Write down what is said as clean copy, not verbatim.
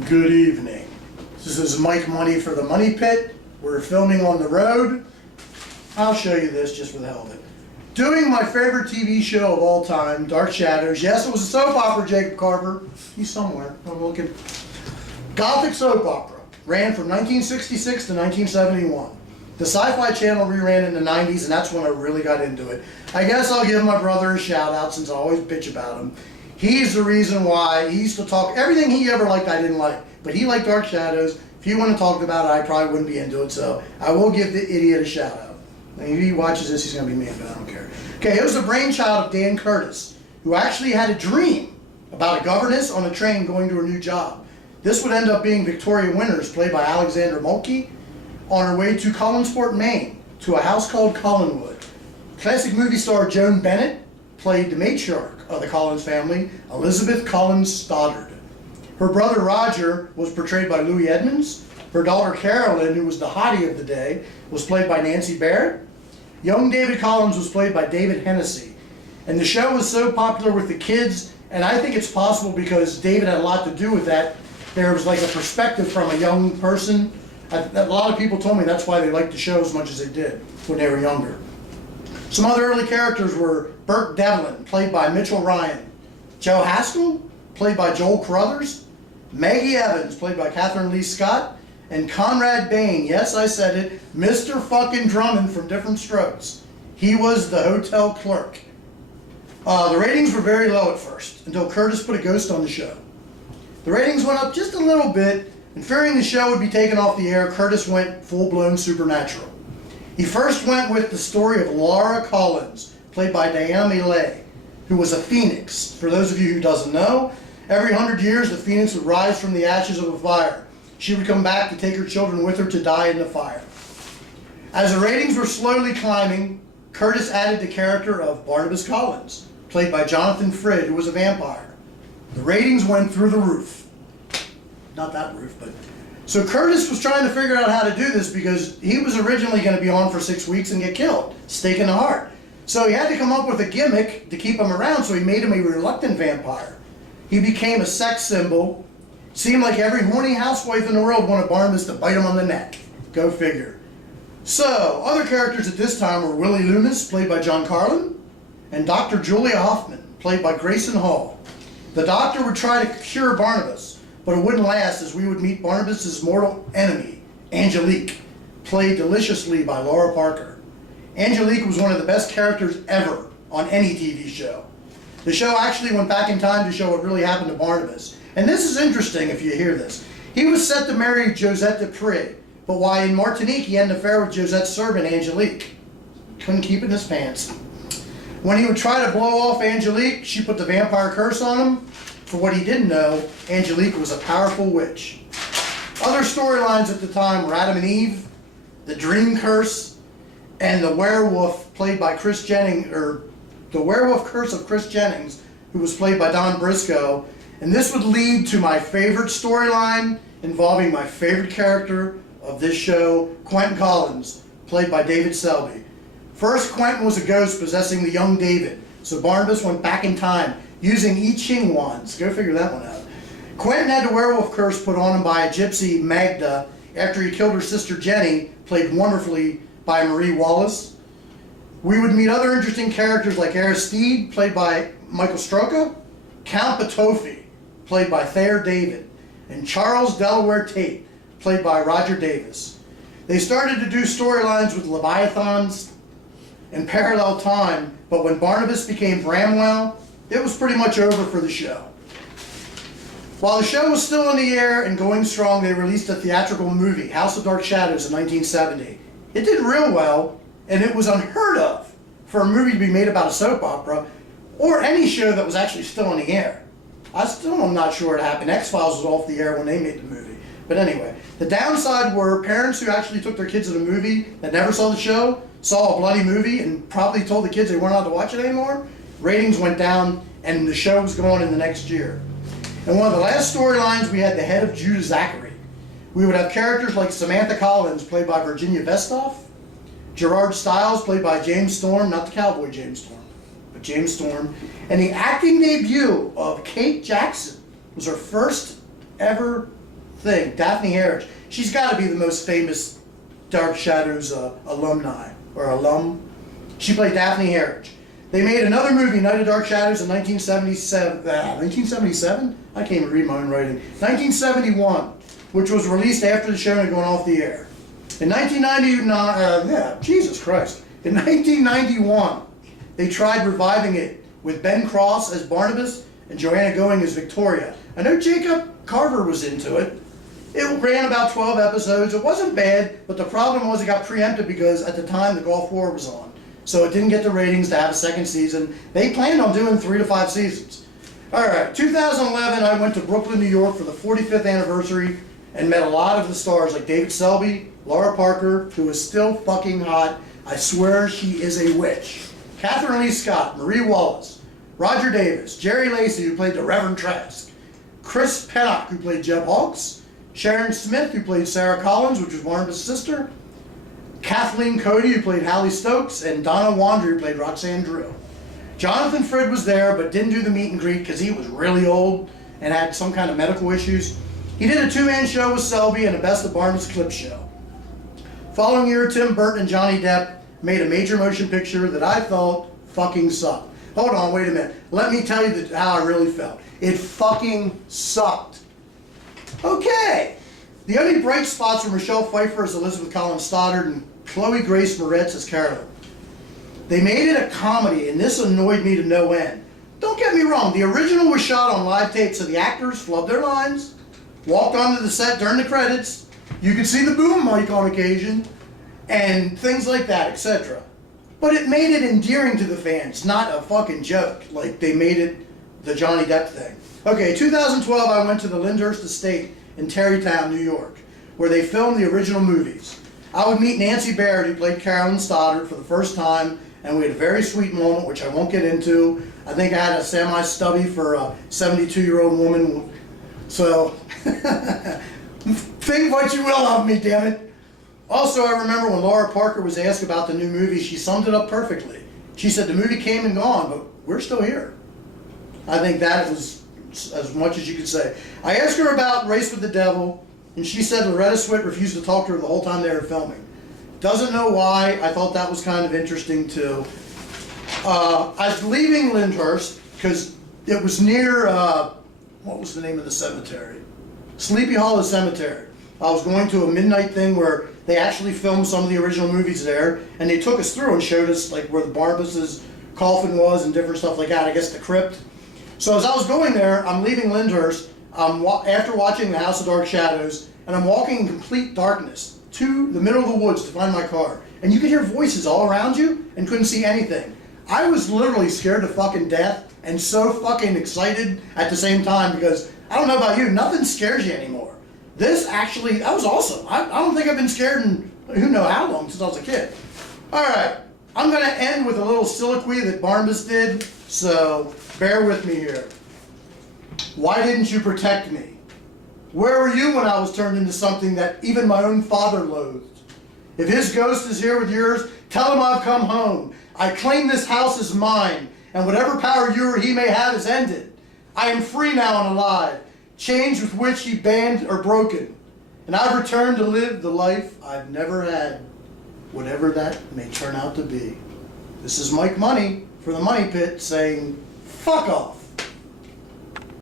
Good evening. This is Mike Money for the Money Pit. We're filming on the road. I'll show you this just for the hell of it. Doing my favorite TV show of all time, Dark Shadows. Yes, it was a soap opera, Jacob Carver. He's somewhere. I'm looking. Gothic soap opera. Ran from 1966 to 1971. The Sci-Fi Channel reran in the 90s, and that's when I really got into it. I guess I'll give my brother a shout out since I always bitch about him. He's the reason why he used to talk, everything he ever liked I didn't like, but he liked Dark Shadows. If he wouldn't have talked about it, I probably wouldn't be into it, so I will give the idiot a shout out. And if he watches this, he's going to be mad, but I don't care. Okay, it was the brainchild of Dan Curtis, who actually had a dream about a governess on a train going to her new job. This would end up being Victoria Winters, played by Alexandra Mulkey, on her way to Collinsport, Maine, to a house called Collinwood. Classic movie star Joan Bennett played the matriarch of the Collins family, Elizabeth Collins Stoddard. Her brother Roger was portrayed by Louis Edmonds. Her daughter Carolyn, who was the hottie of the day, was played by Nancy Barrett. Young David Collins was played by David Hennessy. And the show was so popular with the kids, and I think it's possible because David had a lot to do with that. There was like a perspective from a young person. A lot of people told me that's why they liked the show as much as they did when they were younger. Some other early characters were Burt Devlin, played by Mitchell Ryan. Joe Haskell, played by Joel Carruthers. Maggie Evans, played by Catherine Lee Scott. And Conrad Bain, yes, I said it, Mr. fucking Drummond from Different Strokes. He was the hotel clerk. The ratings were very low at first, until Curtis put a ghost on the show. The ratings went up just a little bit, and fearing the show would be taken off the air, Curtis went full-blown supernatural. He first went with the story of Laura Collins, played by Diana Millay, who was a phoenix. For those of you who doesn't know, every 100 years the phoenix would rise from the ashes of a fire. She would come back to take her children with her to die in the fire. As the ratings were slowly climbing, Curtis added the character of Barnabas Collins, played by Jonathan Frid, who was a vampire. The ratings went through the roof. Not that roof, but... So Curtis was trying to figure out how to do this because he was originally going to be on for 6 weeks and get killed, stake in the heart. So he had to come up with a gimmick to keep him around, so he made him a reluctant vampire. He became a sex symbol. Seemed like every horny housewife in the world wanted Barnabas to bite him on the neck. Go figure. So, other characters at this time were Willie Loomis, played by John Carlin, and Dr. Julia Hoffman, played by Grayson Hall. The doctor would try to cure Barnabas, but it wouldn't last as we would meet Barnabas' mortal enemy, Angelique, played deliciously by Laura Parker. Angelique was one of the best characters ever on any TV show. The show actually went back in time to show what really happened to Barnabas. And this is interesting if you hear this. He was set to marry Josette Dupree, but while in Martinique he had an affair with Josette's servant, Angelique. Couldn't keep it in his pants. When he would try to blow off Angelique, she put the vampire curse on him. For what he didn't know, Angelique was a powerful witch. Other storylines at the time were Adam and Eve, the Dream Curse, and the werewolf played by Chris Jennings, or the Werewolf Curse of Chris Jennings, who was played by Don Briscoe. And this would lead to my favorite storyline involving my favorite character of this show, Quentin Collins, played by David Selby. First, Quentin was a ghost possessing the young David, so Barnabas went back in time using I Ching wands. Go figure that one out. Quentin had the werewolf curse put on him by a gypsy, Magda, after he killed her sister Jenny, played wonderfully by Marie Wallace. We would meet other interesting characters like Aristide, played by Michael Stroka, Count Batofi, played by Thayer David, and Charles Delaware Tate, played by Roger Davis. They started to do storylines with Leviathans in parallel time, but when Barnabas became Bramwell, it was pretty much over for the show. While the show was still in the air and going strong, they released a theatrical movie, House of Dark Shadows, in 1970. It did real well, and it was unheard of for a movie to be made about a soap opera or any show that was actually still in the air. I still am not sure it happened. X-Files was off the air when they made the movie. But anyway, the downside were parents who actually took their kids to the movie that never saw the show, saw a bloody movie, and probably told the kids they weren't allowed to watch it anymore. Ratings went down, and the show was going in the next year. And one of the last storylines, we had the head of Judah Zachary. We would have characters like Samantha Collins, played by Virginia Vestoff, Gerard Stiles, played by James Storm, not the cowboy James Storm, but James Storm, and the acting debut of Kate Jackson was her first ever thing, Daphne Harris. She's got to be the most famous Dark Shadows alumni or alum. She played Daphne Harris. They made another movie, Night of Dark Shadows, in 1977. 1977? I can't even read my own writing. 1971, which was released after the show and going off the air. In 1999, Jesus Christ. In 1991, they tried reviving it with Ben Cross as Barnabas and Joanna Going as Victoria. I know Jacob Carver was into it. It ran about 12 episodes. It wasn't bad, but the problem was it got preempted because at the time the Gulf War was on. So it didn't get the ratings to have a second season. They planned on doing 3 to 5 seasons. All right, 2011, I went to Brooklyn, New York for the 45th anniversary and met a lot of the stars like David Selby, Laura Parker, who is still fucking hot. I swear she is a witch. Catherine Lee Scott, Marie Wallace, Roger Davis, Jerry Lacey, who played the Reverend Trask, Chris Pennock, who played Jeb Hawkes, Sharon Smith, who played Sarah Collins, which was Barnabas' sister, Kathleen Cody, who played Hallie Stokes, and Donna Wander, who played Roxanne Drew. Jonathan Frid was there, but didn't do the meet and greet because he was really old and had some kind of medical issues. He did a 2-man show with Selby and a Best of Barnabas clip show. Following year, Tim Burton and Johnny Depp made a major motion picture that I thought fucking sucked. Hold on, wait a minute. Let me tell you how I really felt. It fucking sucked. Okay. The only bright spots were Michelle Pfeiffer as Elizabeth Collins Stoddard and Chloe Grace Moretz as Carolyn. They made it a comedy, and this annoyed me to no end. Don't get me wrong, the original was shot on live tape, so the actors flubbed their lines, walked onto the set during the credits, you could see the boom mic on occasion, and things like that, etc. But it made it endearing to the fans, not a fucking joke, like they made it the Johnny Depp thing. Okay, 2012, I went to the Lyndhurst Estate in Tarrytown, New York, where they filmed the original movies. I would meet Nancy Barrett, who played Carolyn Stoddard, for the first time, and we had a very sweet moment, which I won't get into. I think I had a semi-stubby for a 72-year-old woman. So, think what you will of me, damn it. Also, I remember when Laura Parker was asked about the new movie, she summed it up perfectly. She said, the movie came and gone, but we're still here. I think that was as much as you could say. I asked her about Race with the Devil, and she said Loretta Swit refused to talk to her the whole time they were filming. Doesn't know why. I thought that was kind of interesting too. I was leaving Lyndhurst because it was near, what was the name of the cemetery? Sleepy Hollow Cemetery. I was going to a midnight thing where they actually filmed some of the original movies there, and they took us through and showed us like where the Barnabas' coffin was and different stuff like that. I guess the crypt. So as I was going there, I'm leaving Lyndhurst after watching The House of Dark Shadows, and I'm walking in complete darkness to the middle of the woods to find my car. And you could hear voices all around you and couldn't see anything. I was literally scared to fucking death and so fucking excited at the same time because, I don't know about you, nothing scares you anymore. This actually, that was awesome. I don't think I've been scared in who knows how long, since I was a kid. Alright, I'm going to end with a little soliloquy that Barnabas did, so bear with me here. Why didn't you protect me? Where were you when I was turned into something that even my own father loathed? If his ghost is here with yours, tell him I've come home. I claim this house as mine, and whatever power you or he may have is ended. I am free now and alive, chains with which he banned are broken, and I've returned to live the life I've never had, whatever that may turn out to be. This is Mike Money for the Money Pit saying, fuck off.